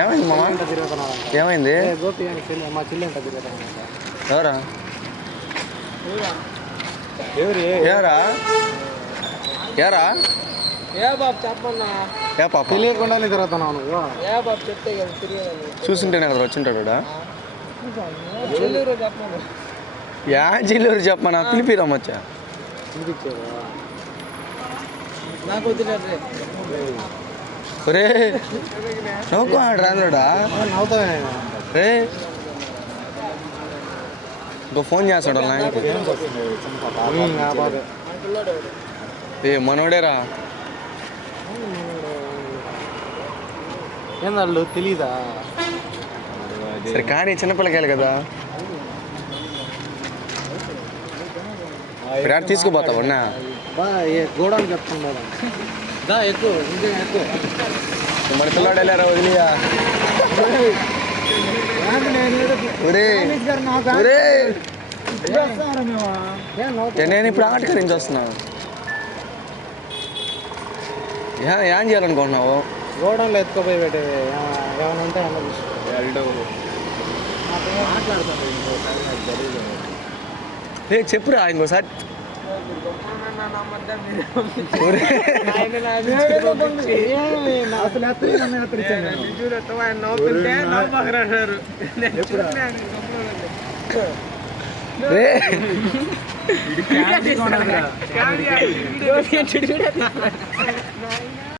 ఏమైంది మామ? ఏమైంది? మా చెల్లి అంట తిరుగుతాను. ఎవరా ఏరా ఏరా ఏ బాబు చెప్పన్నా? ఏ పాప తెలియకుండానే తిరుగుతున్నావు నువ్వు. ఏ బాబు చెప్తే కదా తిరిగేది. చూసింటేనే కదా వచ్చింటాడు చెల్లూరు చెప్పను. యా జిల్లూరు చెప్పమన్నా పిలిపిరమ్మచ్చా. నాకు వద్దులేదు. ఒరే నవ్వుకో రానుడా నవ్వుతావే రే. ఇంకో ఫోన్ చేస్తాడు వాళ్ళ ఆయనకి. ఏ మనోడేరా. ఏందాళ్ళు తెలీదా? సరే కానీ చిన్నపిల్లకాయలు కదా. ఇప్పుడు తీసుకుపోతావు అన్నా? గోడౌన్ చెప్తున్నాడు. దా ఎక్కువ ఇంకా ఎక్కువ. మరి పిల్లాడు వెళ్ళారా వదిలియా? నేను ఇప్పుడు ఆటక నుంచి వస్తున్నాను. ఏం చేయాలనుకుంటున్నావు? గోడౌన్లో ఎత్తుకోపోయి పెట్టేది ఏమైనా ఉంటే చెప్పురా ఇంకోసారి. రే